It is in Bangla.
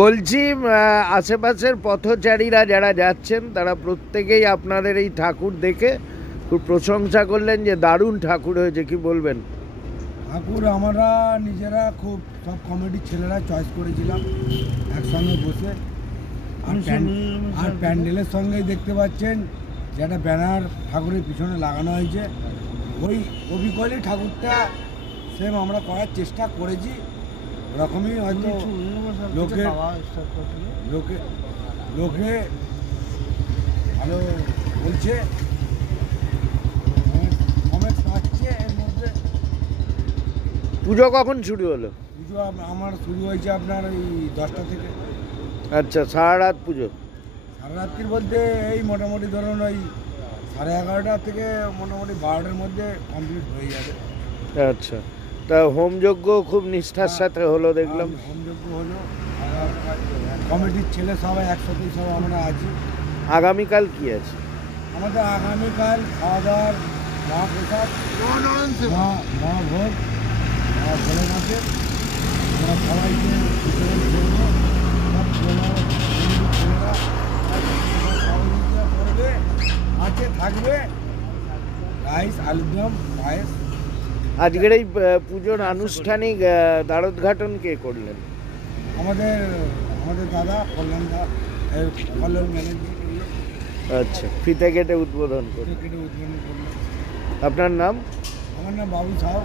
বলছি আশেপাশের পথচারীরা যারা যাচ্ছেন তারা প্রত্যেকেই আপনাদের এই ঠাকুর দেখে খুব প্রশংসা করলেন যে দারুণ ঠাকুর হয়েছে, কি বলবেন? ঠাকুর আমরা নিজেরা খুব সব কমিটির ছেলেরা চয়েস করেছিলাম একসঙ্গে বসে। আর প্যান্ডেলের সঙ্গেই দেখতে পাচ্ছেন যে একটা ব্যানার ঠাকুরের পিছনে লাগানো হয়েছে, ওই অবিকলই ঠাকুরটা সেম আমরা করার চেষ্টা করেছি। ওরকমই হয়তো লোকে লোকে লোকে ভালো বলছে, কমেন্ট পাচ্ছে। এর মধ্যে পুজো কখন শুরু হলো? পুজো আমার শুরু হয়েছে আপনার ওই 10টা থেকে। আচ্ছা, সারা রাত পুজো? সারা রাত্রির বলতে এই মোটামুটি ধরুন ওই 11:30 থেকে মোটামুটি 12টার মধ্যে কমপ্লিট হয়ে যাবে। আচ্ছা, তা হোমযজ্ঞ খুব নিষ্ঠার সাথে হলো দেখলাম। হোমযজ্ঞ হলো, কমিটির ছেলে সবাই একসাথেই সব আমরা আছি। আগামীকাল কি আছে? আমাদের আগামীকাল খাওয়া দাওয়ার মহাপ্রসাদ, মহাভোগ, ভোলেনাথের আমরা সবাইকে বিতরণ করবো। সব ছেলেরা সহযোগিতা করবে, আছে থাকবে রাইস, আলুর দম, পায়েস। আজকের এই পুজোর আনুষ্ঠানিক দ্বারোদ্ঘাটন কে করলেন? আমাদের দাদা কল্যাণ ম্যানেজার করলো। আচ্ছা, ফিতে কেটে উদ্বোধন করলেন। উদ্বোধন করলো। আপনার নাম? আমার নাম বাবু সাউ।